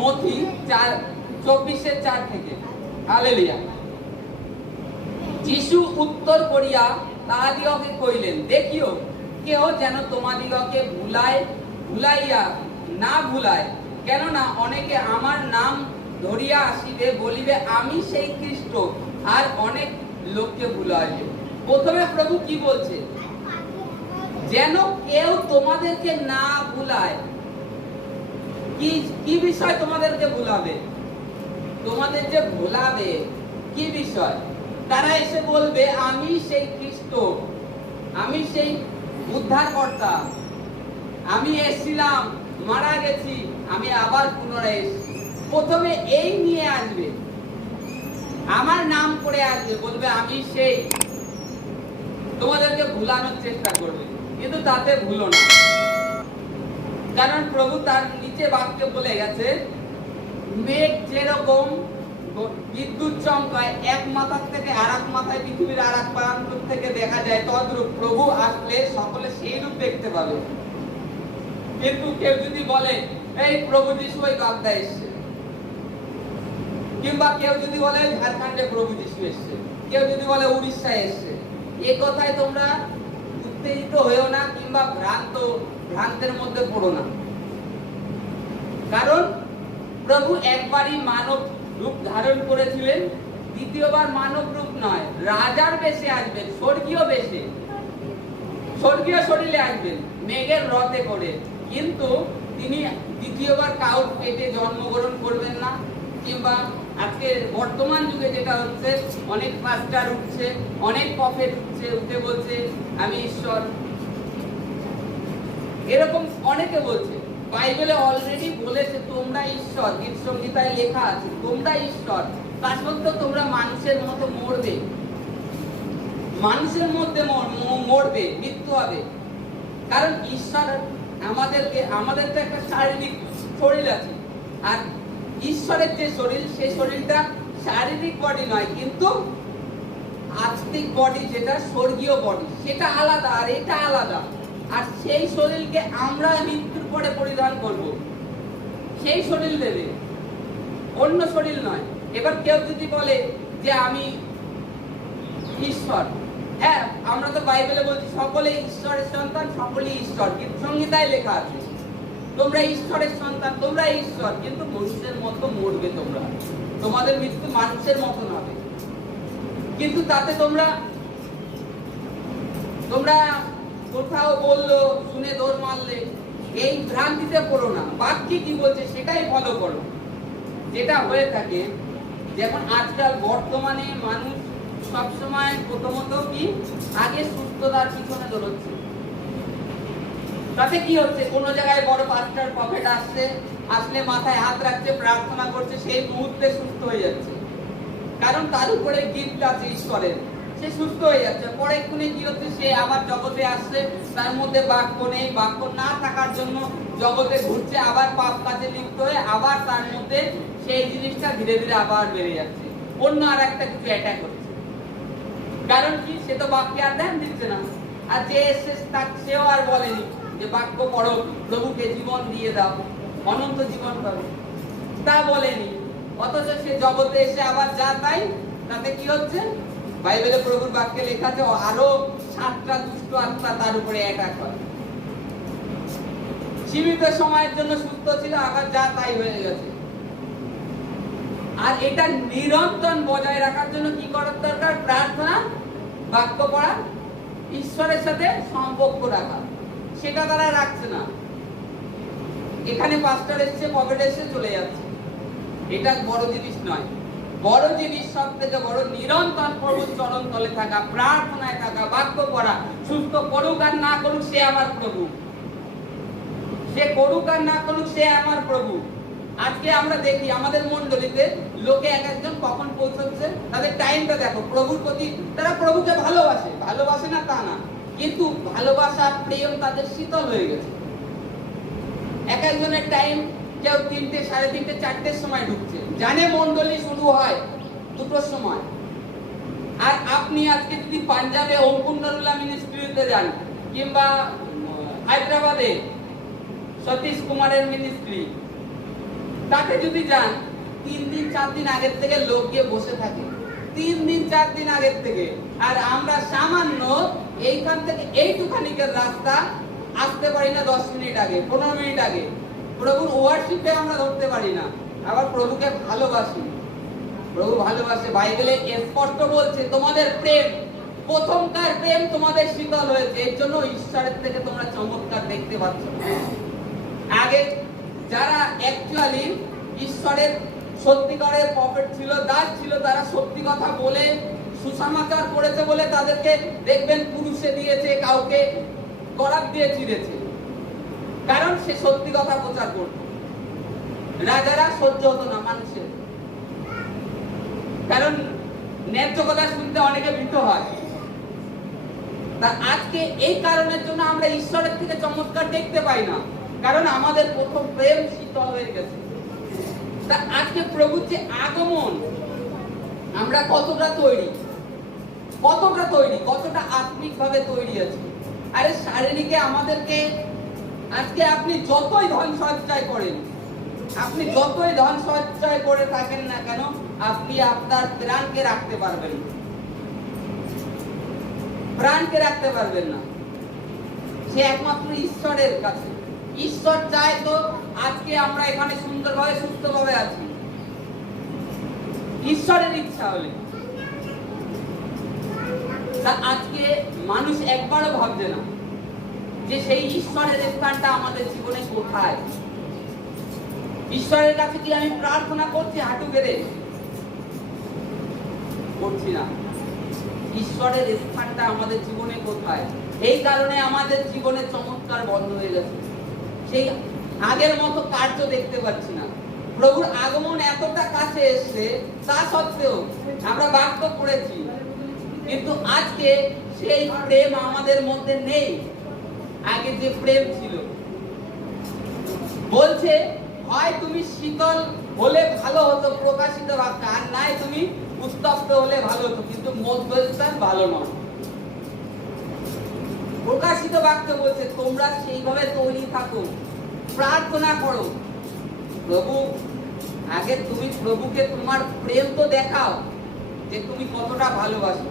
মথি চার, চব্বিশের চার থেকে। হালেলিয়া। যিশু উত্তর করিয়া তাহাদিগকে কইলেন দেখিও, কেহ যেন তোমাদিগকে ভুলায়, ভুলাইয়া না ভুলায়, কেননা অনেকে আমার নাম ধরিয়া আসিবে, বলিবে, আমি সেই খ্রিস্ট, আর অনেক লোককে ভুলাইবে প্রথমে প্রভু কি বলছে? যেন কেউ তোমাদেরকে না ভুলায় কি কি বিষয় তোমাদেরকে ভুলাবে? তোমাদের যে ভোলাবে, কি বিষয়? তারা এসে বলবে, আমি সেই খ্রিস্ট। আমি সেই উদ্ধারকর্তা আমি এসেছিলাম, মারা গেছি, আমি আবার পুনরায় এসেছি। প্রথমে এই নিয়ে আসবে। আমার নাম করে আসবে, বলবে, আমি সেই। তোমাদেরকে ভুলানোর চেষ্টা করবে। কিন্তু তাতে ভুলো না। কারণ প্রভু তার নিচে বাক্যে বলে গেছে, মেঘ যেরকম বিদ্যুৎ চমকায়, এক মাথার থেকে আর এক মাথায় পৃথিবীর আর এক প্রান্ত থেকে দেখা যায়, তদ্রূপ প্রভু আসলে সকলে সেই রূপ দেখতে পাবে। কিন্তু কেউ যদি বলে, এই প্রভু যিশু ওই বাগদা এসছে। কিংবা কেউ যদি বলে, ঝাড়খণ্ডে প্রভু যিশু এসছে। কেউ যদি বলে, উড়িষ্যায় এসছে। এ কথায় তোমরা উত্তেজিত হয়েও না, কিংবা ভ্রান্ত, ভ্রান্তের মধ্যে পড়ো না। কারণ প্রভু একবারই মানব রূপ ধারণ করেছিলেন, দ্বিতীয়বার মানব রূপ নয়, রাজার বেশে আসবেন, স্বর্গীয় বেশে। স্বর্গীয় শরীরে আসবেন, মেঘের রথে করে। কিন্তু তিনি দ্বিতীয়বার কাউর পেটে জন্মগ্রহণ করবেন না, কিংবা আজকে বর্তমান যুগে যেটা হচ্ছে, অনেক পাস্টার উঠছে, অনেক প্রফেট উঠছে, উঠে বলছে, আমি ঈশ্বর। এরকম অনেকে বলছে। বাইবেলে অলরেডি বলেছে, তোমরা ঈশ্বর। গীত সংহিতায় লেখা আছে, তোমরা ঈশ্বর তা সত্ত্বেও তোমরা মানুষের মতো মরবে। মানুষের মধ্যে মরবে, মৃত্যু হবে। কারণ ঈশ্বর আমাদেরকে আমাদের তো একটা শারীরিক শরীর আছে। আর ঈশ্বরের যে শরীর সেই শরীরটা শারীরিক বডি নয়, কিন্তু আত্মিক বডি যেটা, স্বর্গীয় বডি সেটা আলাদা, আর এটা আলাদা। আর সেই শরীরকে আমরা মৃত্যুর পরে পরিধান করব। সেই শরীর দেবে। অন্য শরীর নয়। এবার কেউ যদি বলে যে আমি ঈশ্বর হ্যাঁ আমরা তো বাইবেলে বলছি সকলে ঈশ্বরের সন্তান, সকলেই ঈশ্বর। কিন্তু সংহিতায় লেখা আছে, তোমরা ঈশ্বরের সন্তান তোমরা ঈশ্বর, কিন্তু মানুষের মতো মরবে তোমরা। তোমাদের মৃত্যু মানুষের মতন হবে। কিন্তু তাতে তোমরা তোমরা কোথাও বলল, শুনে দৌড় মারলে এই ভ্রান্তিতে পড়ো না। বাক্যে কি বলছে সেটাই ফলো করো। যেটা হয়ে থাকে, যেমন আজকাল বর্তমানে মানুষ সবসময় প্রথমত কি? আগে সুস্থতার পিছনে দৌড়চ্ছে। তাতে কি হচ্ছে? কোন জায়গায় বড় পাস্টার প্রফেট আসছে, আসলে মাথায় হাত রাখছে, প্রার্থনা করছে, সেই মুহূর্তে সুস্থ হয়ে যাচ্ছে। কারণ তার উপরে গিফট আছে ঈশ্বরের সে সুস্থ হয়ে যাচ্ছে। পরে এক্ষুনি কি হচ্ছে? সে আবার জগতে আসছে তার মধ্যে বাক্য নেই। বাক্য না থাকার জন্য জগতে ঘুরছে, আবার পাপ কাজে লিপ্ত হয়ে আবার তার মধ্যে সেই জিনিসটা ধীরে ধীরে আবার বেড়ে যাচ্ছে। অন্য আর একটা কিছু অ্যাটাক হচ্ছে। কারণ কি? সে তো বাক্যে আর ধ্যান দিচ্ছে না। আর যে এসে তার সেও আর বলেনি যে বাক্য পড়ো, প্রভুকে জীবন দিয়ে দাও, অনন্ত জীবন পাবে। তা বলেনি। অথচ সে জগতে এসে আবার যা তাই তাতে কি হচ্ছে? বাইবেলে প্রভুর বাক্যে লেখা আছে, আরও সাতটা দুষ্ট আত্মা তার উপরে অ্যাটাক হয়। সীমিত সময়ের জন্য সুস্থ ছিল, আবার যা তাই হয়ে গেছে। আর এটা নিরন্তর বজায় রাখার জন্য কি করার দরকার? প্রার্থনা, বাক্য পড়া, ঈশ্বরের সাথে সম্পর্ক রাখা। সেটা তারা রাখছে না। এখানে পাস্টার এসছে পকেটে এসে চলে যাচ্ছে। এটা বড় জিনিস নয়। বড় জিনিস সব থেকে বড় নিরন্তর প্রভুর চরণ তলে থাকা, প্রার্থনায় থাকা, বাক্য পড়া, সুস্থ করুক আর না করুক সে আমার প্রভু। সে করুক আর না করুক সে আমার প্রভু। আজকে আমরা দেখি আমাদের মন্ডলীতে লোকে এক একজন কখন পৌঁছচ্ছে, তাদের টাইমটা দেখো, প্রভুর প্রতি তারা প্রভুকে ভালোবাসে ভালোবাসে না তা না, কিন্তু ভালোবাসা প্রেম তাদের শীতল হয়ে গেছে। এক একজনের টাইম কেউ তিনটে, সাড়ে তিনটে, চারটের সময় ঢুকছে। জানে মন্ডলী শুরু হয় দুটোর সময়। আর আপনি আজকে যদি পাঞ্জাবে ওমকুন্ডরুল্লাহ মিনিস্ট্রিতে যান, কিংবা হায়দ্রাবাদে সতীশ কুমারের মিনিস্ট্রি তাতে যদি যান, তিন দিন, চার দিন আগের থেকে লোক গিয়ে বসে থাকে। তিন দিন, চার দিন আগের থেকে। আর আমরা সামান্য এইখান থেকে এইটুখানিকের রাস্তা আসতে পারি না দশ মিনিট আগে, পনেরো মিনিট আগে। প্রভুর ওয়ার্শিপে আমরা ধরতে পারি না। আবার প্রভুকে ভালোবাসি। প্রভু ভালোবাসে। বাইবেলে স্পষ্ট বলছে, তোমাদের প্রেম, প্রথমকার প্রেম তোমাদের শীতল হয়েছে। এর জন্য ঈশ্বরের থেকে তোমরা চমৎকার দেখতে পাচ্ছ। আগে যারা অ্যাকচুয়ালি ঈশ্বরের সত্যিকারের প্রফেট ছিল, দাস ছিল, তারা সত্যি কথা বলে, সুসমাচার করেছে বলে তাদেরকে দেখবেন পুরুষে দিয়েছে, কাউকে করাত দিয়ে চিড়েছে কারণ সে সত্যি কথা প্রচার করত রাজারা সহ্য হতো না মানুষের। কারণ ন্যায্য কথা শুনতে অনেকে ভীত হয়। তা আজকে এই কারণের জন্য আমরা ঈশ্বরের থেকে চমৎকার দেখতে পাই না। কারণ আমাদের প্রথম প্রেম শীতল হয়ে গেছে। তা আজকে প্রভুর যে আগমন, আমরা কতটা তৈরি? কতটা তৈরি? কতটা আত্মিক ভাবে তৈরি আছি? আরে শারীরিকে আমাদেরকে, আজকে আপনি যতই ধন সঞ্চয় করেন আপনি যতই ধন সঞ্চয় করে থাকেন না কেন, আপনি আপনার প্রাণকে রাখতে পারবেন। প্রাণকে রাখতে পারবেন না। সে একমাত্র ঈশ্বরের কাছে। ঈশ্বর চায় তো আজকে আমরা এখানে সুন্দরভাবে, সুস্থভাবে আছি। ঈশ্বরের ইচ্ছা হলে। আজকে মানুষ একবারও ভাবছে না যে সেই ঈশ্বরের স্থানটা আমাদের জীবনে কোথায়? ঈশ্বরের কাছে কি আমি প্রার্থনা করছি, হাঁটু গেড়ে করছি না। ঈশ্বরের স্থানটা আমাদের জীবনে কোথায়? এই কারণে আমাদের জীবনে চমৎকার বন্ধ হয়ে গেছে। সেই আগের মতো কার্য দেখতে পাচ্ছি না। প্রভুর আগমন এতটা কাছে এসছে, তা সত্ত্বেও আমরা বাক্য পড়েছি। কিন্তু আজকে সেই প্রেম আমাদের মধ্যে নেই। আগে যে প্রেম ছিল, বলছে হয় তুমি শীতল হলে ভালো হতো, প্রকাশিত বাক্য আর নাই, তুমি উত্তপ্ত হলে ভালো হতো, কিন্তু মধ্যস্থান ভালো নয়। প্রকাশিত বাক্য বলছে, তোমরা সেইভাবে তৈরি থাকো, প্রার্থনা করো। প্রভু, আগে তুমি প্রভুকে তোমার প্রেম তো দেখাও, যে তুমি কতটা ভালোবাসো।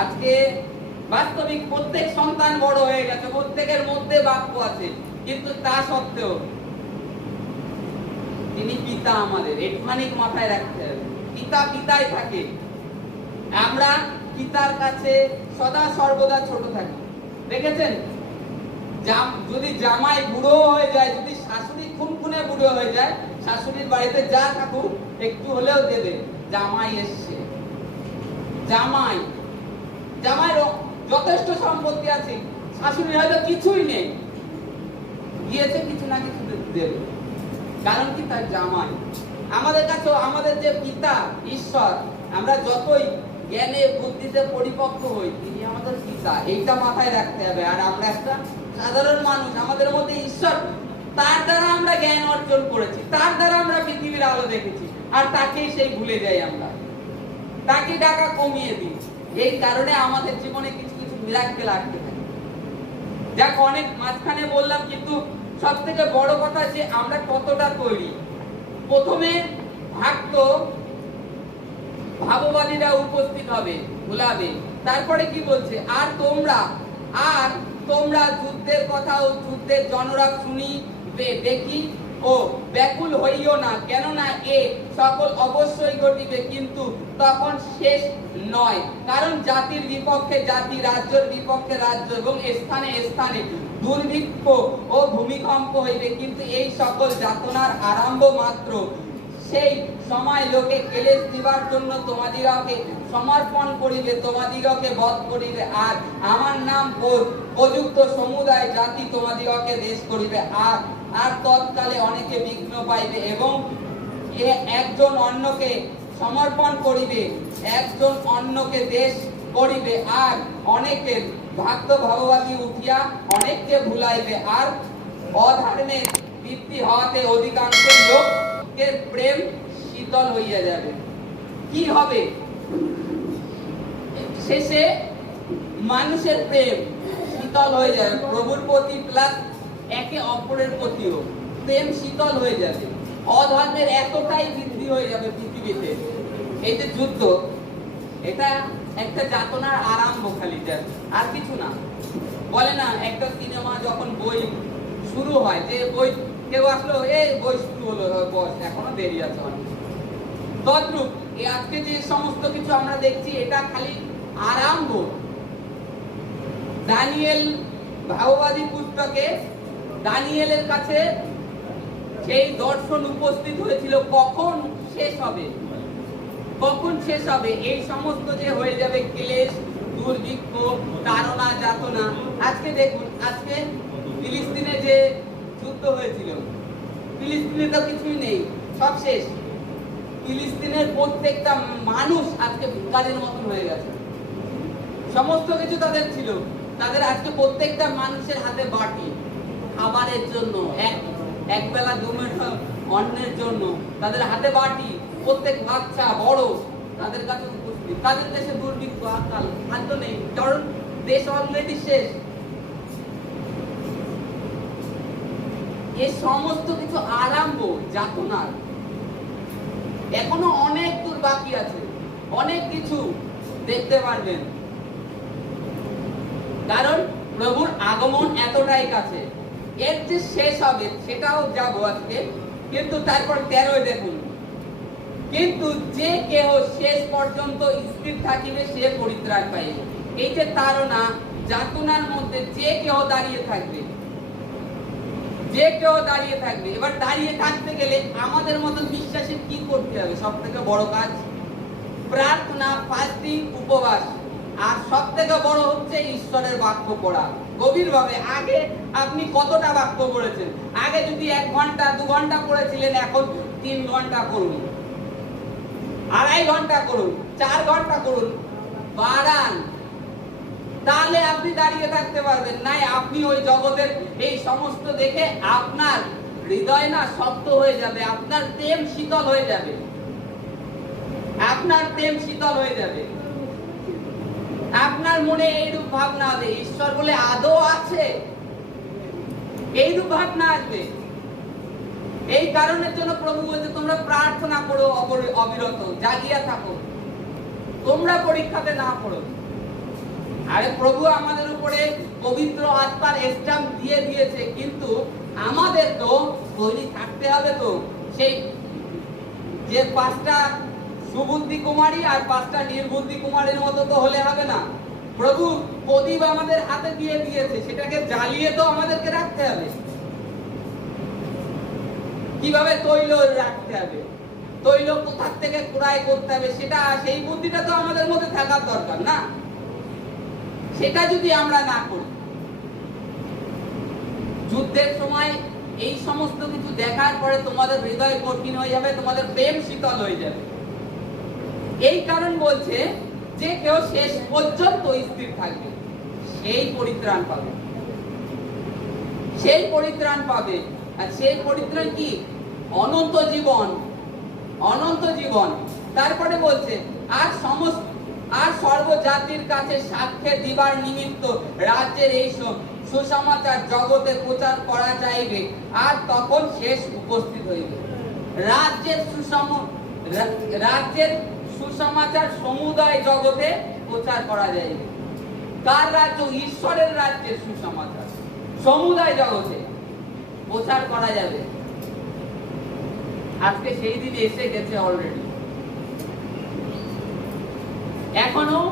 আজকে বাস্তবিক প্রত্যেক সন্তান বড় হয়ে গেছে, প্রত্যেকের মধ্যে বাক্য আছে, কিন্তু তা সত্ত্বেও তিনি পিতা আমাদের একটুখানি মাথায় রাখতে হবে। পিতা পিতাই থাকে। আমরা পিতার কাছে সদা সর্বদা ছোট থাকি। দেখেছেন? যদি জামাই বুড়ো হয়ে যায়, যদি শাশুড়ি খুনখুনে বুড়ো হয়ে যায়, শাশুড়ির বাড়িতে যা থাকুক, একটু হলেও দেবে। জামাই এসছে। জামাই। জামাই যথেষ্ট সম্পত্তি আছে। শাশুড়ি হয়তো কিছুই নেই। গিয়েছে কিছু না কিছু দেবে। কারণ কি তার জামাই? আমাদের কাছে আমাদের যে পিতা, ঈশ্বর, আমরা যতই জ্ঞানে, বুদ্ধিতে পরিপক্ক হই, তিনি আমাদের পিতা। এইটা মাথায় রাখতে হবে। আর আমরা একটা সাধারণ মানুষ, আমাদের মধ্যে ঈশ্বর, তার দ্বারা আমরা জ্ঞান অর্জন করেছি, তার দ্বারা আমরা পৃথিবীর আলো দেখেছি, আর তাকেই সেই ভুলে যাই আমরা। তাকে ডাকা কমিয়ে দিই। এই কারণে আমাদের জীবনে কিছু কিছু মিরাক্কেল আটকে থাকে। যাক, অনেক মাঝখানে বললাম, কিন্তু সব থেকে বড় কথা যে আমরা কতটা তৈরি। প্রথমে ভাবতো ভাববাদীরা উপস্থিত হবে, ভুলাবে। তারপরে কি বলছে? আর তোমরা আর তোমরা যুদ্ধের কথা ও যুদ্ধের জনরাগ শুনি দেখি, ও, ব্যাকুল হইও না, কেননা এ সকল অবশ্যই ঘটিবে, কিন্তু তখন শেষ নয়। কারণ জাতির বিপক্ষে, জাতি রাজ্যের বিপক্ষে, রাজ্য এবং স্থানে স্থানে দুর্ভিক্ষ ও ভূমিকম্প হইবে, কিন্তু এই সকল যাতনার আরম্ভ মাত্র। সেই সময় লোকে কেলেশ দিবার জন্য তোমাদিগকে সমর্পণ করিবে, তোমাদিগকে বধ করিবে, আর আমার নাম বোধ প্রযুক্ত সমুদায়, জাতি তোমাদিগকে দেশ করিবে, আর আর তৎকালে অনেকে বিঘ্ন পাইবে এবং এ একজন অন্যকে সমর্পণ করিবে, একজন অন্যকে দেশ করিবে, আর অনেকের ভক্ত ভাববাদী উঠিয়া অনেককে ভুলাইবে। আর অধর্মের বৃদ্ধি হওয়াতে অধিকাংশ লোকের প্রেম শীতল হইয়া যাবে। কি হবে? শেষে মানুষের প্রেম শীতল হয়ে যাবে। প্রভুর প্রতি প্লাস একে অপরের প্রতিও প্রেম শীতল হয়ে যাবে। অধর্মের এতটাই বৃদ্ধি হয়ে যাবে পৃথিবীতে। এই যে যুদ্ধ, এটা একটা যাতনার আরম্ভ খালি আর কিছু না। বলে না, একটা সিনেমা যখন বই শুরু হয়, যে বই কেউ আসলো, এই বই শুরু হলো বস, এখনও দেরি আছে অনেক। এই আজকে যে সমস্ত কিছু আমরা দেখছি, এটা খালি আরম্ভ। দানিয়েল ভাববাদী পুস্তকে দানিয়েলের কাছে সেই দর্শন উপস্থিত হয়েছিল। কখন শেষ হবে? কখন শেষ হবে? এই সমস্ত যে হয়ে যাবে ক্লেশ, দুর্ভিক্ষ, তাড়না, যাতনা, আজকে দেখুন, আজকে ফিলিস্তিনে যে যুদ্ধ হয়েছিল, ফিলিস্তিনে তো কিছুই নেই, সব শেষ। ফিলিস্তিনের প্রত্যেকটা মানুষ আজকে ভিকারের মতন হয়ে গেছে। সমস্ত কিছু তাদের ছিল। তাদের আজকে প্রত্যেকটা মানুষের হাতে বাটি। খাবারের জন্য, এক এক বেলা দুমেঠা অন্নের জন্য। তাদের হাতে বাটি। প্রত্যেক বাচ্চা বড় তাদের কাছে উপস্থিত। তাদের দেশে দুর্ভিক্ষ আকাল খাদ্য নেই, কারণ দেশ অলরেডি শেষ। এই সমস্ত কিছু আরম্ভ যাতনার। এখনও অনেক দূর বাকি আছে। অনেক কিছু দেখতে পারবেন। কারণ প্রভুর আগমন এতটাই কাছে। এর যে শেষ হবে, সেটাও যাব আজকে। কিন্তু তারপর তেরোয় দেখুন। কিন্তু যে কেহ শেষ পর্যন্ত স্থির থাকিবে সে পরিত্রাণ পাইবে। এই যে তারা যাতনার মধ্যে যে কেহ দাঁড়িয়ে থাকবে। যে কেউ দাঁড়িয়ে থাকবে। এবার দাঁড়িয়ে থাকতে গেলে আমাদের মতন বিশ্বাসে কি করতে হবে? সব থেকে বড় কাজ? প্রার্থনা ফাস্টিং উপবাস। আর সব থেকে বড় হচ্ছে ঈশ্বরের বাক্য পড়া। গভীরভাবে, আগে আপনি কতটা বাক্য পড়েছেন? আগে যদি এক ঘণ্টা, দু ঘণ্টা পড়েছিলেন, এখন তিন ঘণ্টা করুন। আড়াই ঘণ্টা করুন, চার ঘণ্টা করুন। বাড়ান। তাহলে আপনি দাঁড়িয়ে থাকতে পারবেন। নাই, আপনি ওই জগতের এই সমস্ত দেখে আপনার হৃদয় না শক্ত হয়ে যাবে, আপনার প্রেম শীতল হয়ে যাবে। আপনার প্রেম শীতল হয়ে যাবে। আপনার মনে এইরূপ ভাবনা হবে ঈশ্বর বলে আদৌ আছে? এইরূপ ভাবনা আসবে। এই কারণের জন্য প্রভু বলছে, তোমরা প্রার্থনা করো অবিরত, জাগিয়া থাকো। তোমরা পরীক্ষাতে না পড়ো। আরে প্রভু আমাদের উপরে পবিত্র আত্মার স্ট্যাম্প দিয়ে দিয়েছে, কিন্তু আমাদের তো তৈরি থাকতে হবে তো। সেই যে পাঁচটা সুবুদ্ধি কুমারী আর পাঁচটা নির্বুদ্ধি কুমারীর মতো তো হলে হবে না। প্রভু প্রদীপ আমাদের হাতে দিয়ে দিয়েছে, সেটাকে জ্বালিয়ে তো আমাদেরকে রাখতে হবে। কীভাবে তৈল রাখতে হবে? তৈল কোথার থেকে ক্রয় করতে হবে সেটা, সেই বুদ্ধিটা তো আমাদের মধ্যে থাকার দরকার না। সেটা যদি আমরা না করি, যুদ্ধের সময় এই সমস্ত কিছু দেখার পরে তোমাদের হৃদয় কঠিন হয়ে যাবে, তোমাদের প্রেম শীতল হয়ে যাবে। এই কারণ বলছে যে কেউ শেষ পর্যন্ত স্থির থাকবে, সেই পরিত্রাণ পাবে। সেই পরিত্রাণ পাবে। আর সেই পরিত্রাণ কি? অনন্ত জীবন। অনন্ত জীবন। তারপরে বলছে, আর সমস্ত, আর সর্বজাতির কাছে সাক্ষ্যে দিবার নিমিত্ত রাজ্যের এই সুসমাচার জগতে প্রচার করা যাইবে, আর তখন শেষ উপস্থিত হইবে। রাজ্যের সুসম রাজ্যের সুসমাচার সমুদায় জগতে প্রচার করা যাইবে। কার রাজ্য? ঈশ্বরের রাজ্যের সুসমাচার। সমুদায় জগতে। প্রচার করা যাবে। আজকে সেই দিন এসে গেছে অলরেডি এখনও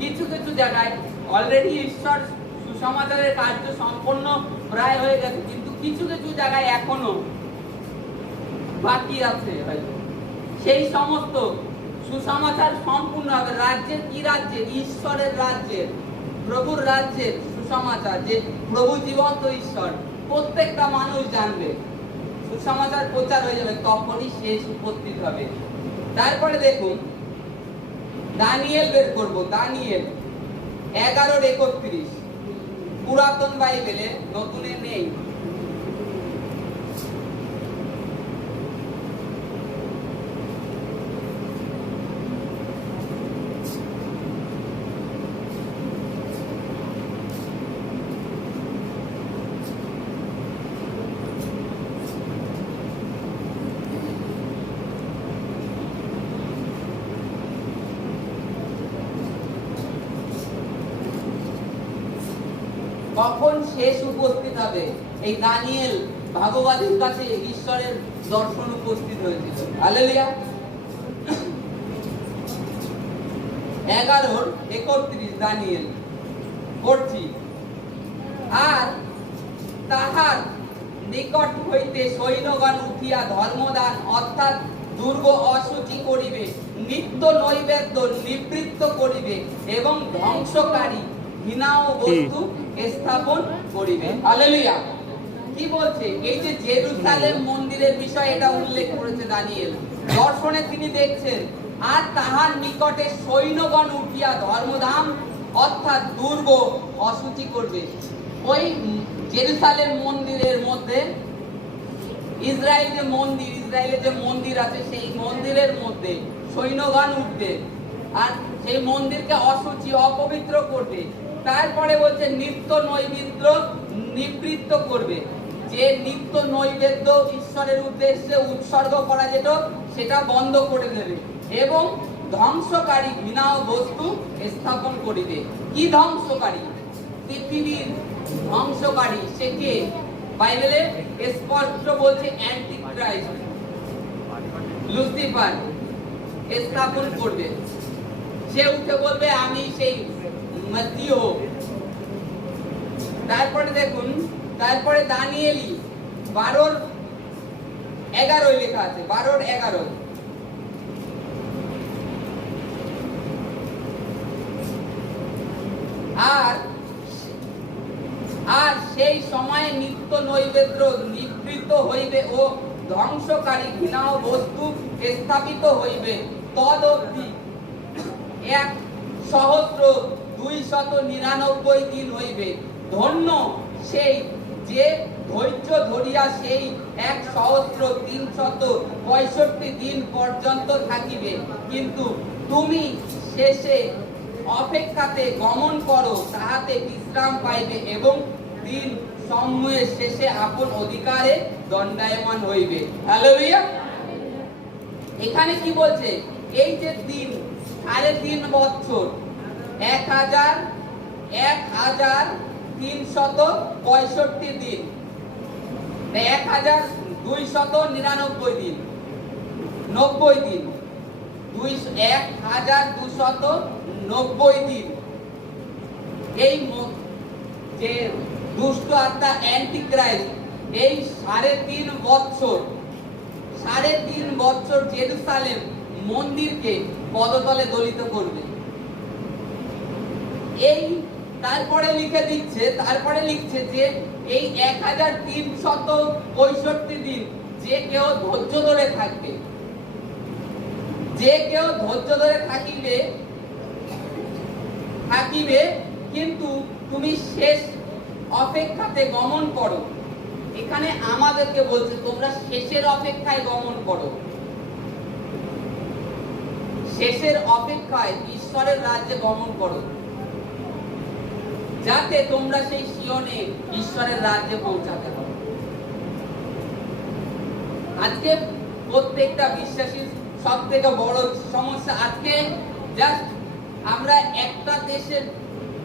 কিছু কিছু জায়গায় অলরেডি ঈশ্বর সুসমাচারের কার্য সম্পন্ন প্রায় হয়ে গেছে, কিন্তু কিছু কিছু জায়গায় এখনও বাকি আছে সেই সমস্ত সুসমাচার সম্পূর্ণ হবে। রাজ্যের কি রাজ্যের ঈশ্বরের রাজ্যের, প্রভুর রাজ্যের সুসমাচার, যে প্রভু জীবন্ত ঈশ্বর। প্রত্যেকটা মানুষ জানবে। সুসমাচার প্রচার হয়ে যাবে, তখনই শেষ উপস্থিত হবে। তারপরে দেখুন, দানিয়েল বের করব, দানিয়েল, এগারোর একত্রিশ। পুরাতন বাইবেলে নতুনে নেই। কখন শেষ উপস্থিত হবে? এই দানিয়েল ভাগবাদীর কাছে ঈশ্বরের দর্শন উপস্থিত হয়েছিল। হালেলুয়া এগারোর একত্রিশ দানিয়েল আর তাহার নিকট হইতে সৈন্যগণ উঠিয়া ধর্মদান অর্থাৎ দুর্গ অসুচি করিবে, নিত্য নৈবেদ্য নিবৃত্ত করিবে এবং ধ্বংসকারী ঘৃণাও বস্তু স্থাপন করিবে। হালেলুয়া। কি বলছে? এই যে জেরুসালেম মন্দিরের বিষয় এটা উল্লেখ করেছে দানিয়েল। দর্শনে তিনি দেখছেন, আর তাহার নিকটে সৈন্যগণ উঠিয়া ধর্মধাম অর্থাৎ দুর্গ অসুচি করবে। ওই জেরুসালেম মন্দিরের মধ্যে ইসরায়েল যে মন্দির, ইসরায়েলের যে মন্দির আছে, সেই মন্দিরের মধ্যে সৈন্যগণ উঠবে। আর সেই মন্দিরকে অসুচি, অপবিত্র করবে। তারপরে বলছে নিত্য নৈবেদ্য নিবৃত্ত করবে। যে নিত্য নৈবেদ্য ঈশ্বরের উদ্দেশ্যে উৎসর্গ করা যেত, সেটা বন্ধ করে দেবে এবং ধ্বংসকারী ঘৃণা বস্তু স্থাপন করিবে। কি ধ্বংসকারী? পৃথিবীর ধ্বংসকারী সে কে? বাইবেলে স্পষ্ট বলছে অ্যান্টিক্রাইস্ট। লুসিফার স্থাপন করবে। সে উঠে বলবে, আমি সেই মসিহ তারপরে দেখুন, তারপরে দানিয়েলি, বারোর এগারোয় লেখা আছে, বারোর এগারো আর আর সেই সময়ে নিত্য নৈবেদ্য নিবৃত্ত হইবে ও ধ্বংসকারী ঘৃণা বস্তু স্থাপিত হইবে। তদ অবধি এক সহস্র দুই শত নিরানব্বই দিন হইবে। ধন্য সেই যে ধৈর্য ধরিয়া সেই এক সহস্র তিন শত পঁয়ষট্টি দিন পর্যন্ত থাকিবে। কিন্তু তুমি শেষে অপেক্ষাতে গমন করো, তাহাতে বিশ্রাম পাইবে এবং দিন সময়ের শেষে আপন অধিকারে দণ্ডায়মান হইবে। হ্যালোইয়া এখানে কি বলছে? এই যে দিন, সাড়ে তিন বছর এক হাজার এক হাজার তিনশত পঁয়ষট্টি দিন। এক হাজার দুই শত নিরানব্বই দিন। নব্বই দিন। দুই এক হাজার দুশত নব্বই দিন। এই যে দুষ্ট আত্মা অ্যান্টিক্রাইস্ট, এই সাড়ে তিন বছর সাড়ে তিন বছর জেরুসালেম মন্দিরকে পদতলে দলিত করবে। এই তারপরে লিখে দিচ্ছে, তারপরে লিখছে যে এই এক হাজার তিনশত পঁয়ষট্টি দিন যে কেউ ধৈর্য ধরে থাকবে, যে কেউ ধৈর্য ধরে থাকিবে থাকিবে, কিন্তু তুমি শেষ অপেক্ষাতে গমন করো। এখানে আমাদেরকে বলছে, তোমরা শেষের অপেক্ষায় গমন করো। শেষের অপেক্ষায় ঈশ্বরের রাজ্যে গমন করো। যাতে তোমরা সেই সিয়নে ঈশ্বরের রাজ্যে পৌঁছাতে পারো। আজকে প্রত্যেকটা বিশ্বাসীর সব থেকে বড় সমস্যা আজকে জাস্ট আমরা একটা দেশের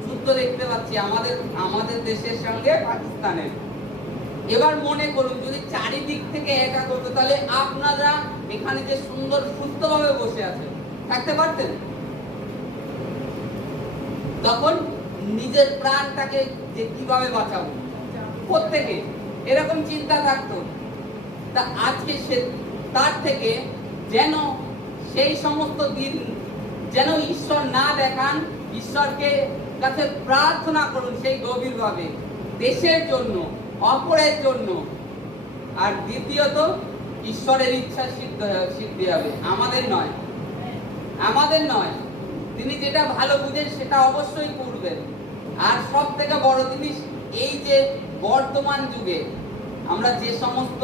যুদ্ধ দেখতে পাচ্ছি, আমাদের আমাদের দেশের সঙ্গে পাকিস্তানের। এবার মনে করুন, যদি চারিদিক থেকে একা করতো তাহলে আপনারা এখানে যে সুন্দর, সুস্থভাবে বসে আছেন, থাকতে পারতেন? তখন নিজের প্রাণটাকে যে কীভাবে বাঁচাবো? প্রত্যেকে। এরকম চিন্তা থাকতো। তা আজকে সে, তার থেকে যেন সেই সমস্ত দিন যেন ঈশ্বর না দেখান, ঈশ্বরকে কাছে প্রার্থনা করুন সেই গভীরভাবে। দেশের জন্য, অপরের জন্য। আর দ্বিতীয়ত, ঈশ্বরের ইচ্ছা সিদ্ধ, সিদ্ধি হবে। আমাদের নয়। আমাদের নয়। তিনি যেটা ভালো বুঝেন, সেটা অবশ্যই করবেন। আর সব থেকে বড় জিনিস এই যে বর্তমান যুগে আমরা যে সমস্ত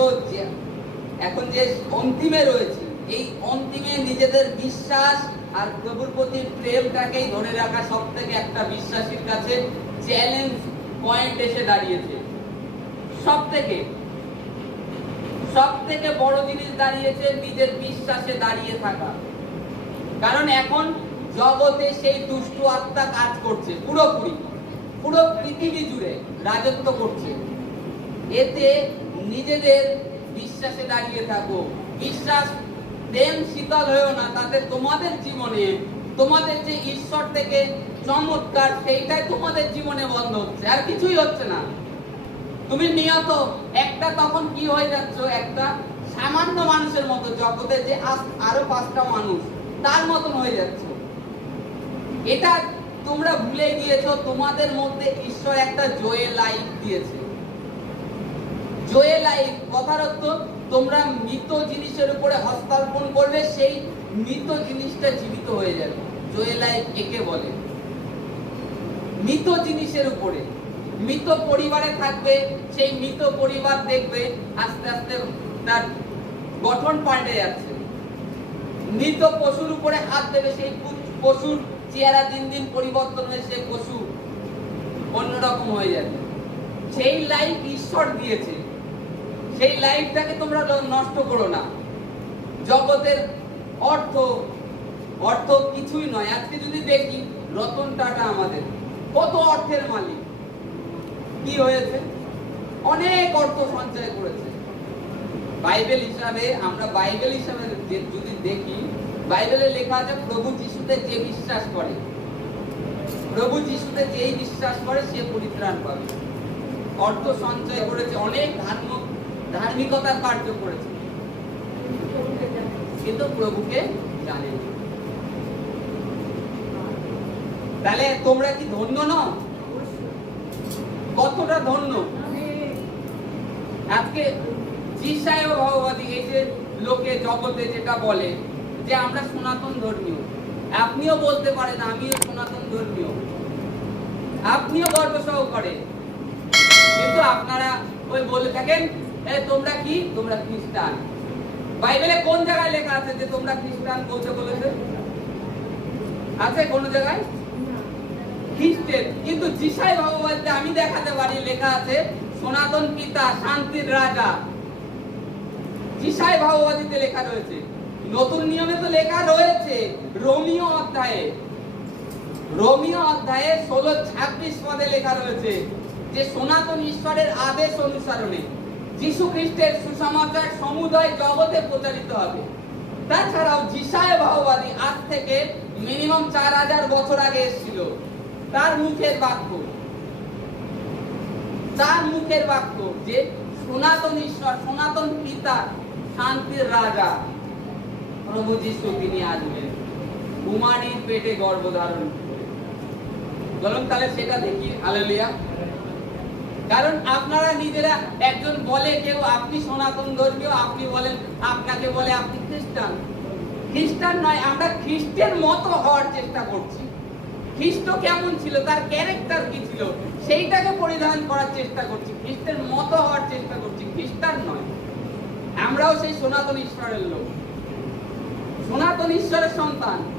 এখন যে অন্তিমে রয়েছে, এই অন্তিমে নিজেদের বিশ্বাস আর প্রভুর প্রতি প্রেমটাকেই ধরে রাখা সব থেকে একটা বিশ্বাসীর কাছে চ্যালেঞ্জ পয়েন্ট এসে দাঁড়িয়েছে। সব থেকে সব থেকে বড় জিনিস দাঁড়িয়েছে নিজের বিশ্বাসে দাঁড়িয়ে থাকা। কারণ এখন জগতে সেই দুষ্টু আত্মা কাজ করছে, পুরোপুরি। পুরো পৃথিবী জুড়ে রাজত্ব করছে। এতে নিজেদের বিশ্বাসে দাঁড়িয়ে থাকো। বিশ্বাস, প্রেম শীতল হয়েও না, তাতে তোমাদের জীবনে, তোমাদের যে ঈশ্বর থেকে চমৎকার, সেইটাই তোমাদের জীবনে বন্ধ হচ্ছে। আর কিছুই হচ্ছে না। তুমি নিয়ত একটা তখন কি হয়ে যাচ্ছ? একটা সামান্য মানুষের মতো জগতে যে আরও পাঁচটা মানুষ, তার মতন হয়ে যাচ্ছ। এটা তোমরা ভুলে গিয়েছো, তোমাদের মধ্যে ঈশ্বর একটা জয়ে লাইফ দিয়েছে। জয়ে লাইফ কথার অর্থ তোমরা মৃত জিনিসের উপরে হস্তার্পণ করলে সেই মৃত জিনিসটা জীবিত হয়ে যাবে। জয়ে লাইফ একে বলে। মৃত জিনিসের উপরে। মৃত পরিবারে থাকবে, সেই মৃত পরিবার দেখবে, আস্তে আস্তে তার গঠন পাল্টে যাচ্ছে। মৃত পশুর উপরে হাত দেবে, সেই পশুর চেহারা দিন দিন পরিবর্তন হয়ে সেই পশু অন্যরকম হয়ে যাবে সেই লাইফ ঈশ্বর দিয়েছে। সেই লাইফটাকে তোমরা নষ্ট করো না। জগতের অর্থ অর্থ কিছুই নয়। আজকে যদি দেখি, রতন টাটা আমাদের। কত অর্থের মালিক। কি হয়েছে? অনেক অর্থ সঞ্চয় করেছে। বাইবেল হিসাবে, আমরা বাইবেল হিসাবে যদি দেখি বাইবেলে লেখা আছে, প্রভু যিশুতে যে বিশ্বাস করে, প্রভু যিশুতে যেই বিশ্বাস করে, সে পরিত্রাণ পাবে। অর্থ সঞ্চয় করেছে, অনেক ধর্ম ধার্মিকতার কার্য করেছে। কিন্তু প্রভুকে জানে না। তাহলে তোমরা কি ধন্য নও? কতটা ধন্য? আজকে যিশায় ভগবতী, এই যে লোকে জগতে যেটা বলে যে আমরা সনাতন ধর্মীয়। আপনিও বলতে পারেন আমিও সনাতন ধর্মীয়। আপনিও গর্ব সহকারে কিন্তু আপনারা ওই বলে থাকেন তোমরা কি? তোমরা খ্রিস্টান। বাইবেলে কোন জায়গায় লেখা আছে যে তোমরা খ্রিস্টান বলতে বলেছে? আছে কোন জায়গায়? খ্রিস্টের। কিন্তু যিশাই ভগবতীতে আমি দেখাতে পারি, লেখা আছে, সনাতন পিতা, শান্তির রাজা। যিশাই ভগবতীতে লেখা রয়েছে। নতুন নিয়মে তো লেখা রয়েছে, রোমিও অধ্যায়ে। রোমিও অধ্যায়ে ষোলো ছাব্বিশ পদে লেখা রয়েছে যে সনাতন ঈশ্বরের আদেশ অনুসরণে যীশু খ্রিস্টের সুসমাচার সমুদয় জগতে প্রচারিত হবে। তাছাড়াও যিশায় ভাওবাদী আজ থেকে মিনিমাম চার হাজার বছর আগে এসেছিল। তার মুখের বাক্য, তার মুখের বাক্য যে সনাতন ঈশ্বর, সনাতন পিতা শান্তির রাজা। প্রভু যিশু তিনি আসবেন কুমারীর পেটে গর্ভধারণ চলুন তাহলে সেটা দেখি, হালেলুয়া। কারণ আপনারা নিজেরা একজন বলে কেউ, আপনি সনাতন ধর্মীয়, আপনি বলেন, আপনাকে বলে আপনি খ্রিস্টান। খ্রিস্টান নয়, আমরা খ্রিস্টের মতো হওয়ার চেষ্টা করছি। খ্রিস্ট কেমন ছিল, তার ক্যারেক্টার কি ছিল, সেইটাকে পরিধান করার চেষ্টা করছি। খ্রিস্টের মতো হওয়ার চেষ্টা করছি, খ্রিস্টান নয়। আমরাও সেই সনাতন ঈশ্বরের লোক। সনাতন ঈশ্বরের সন্তান।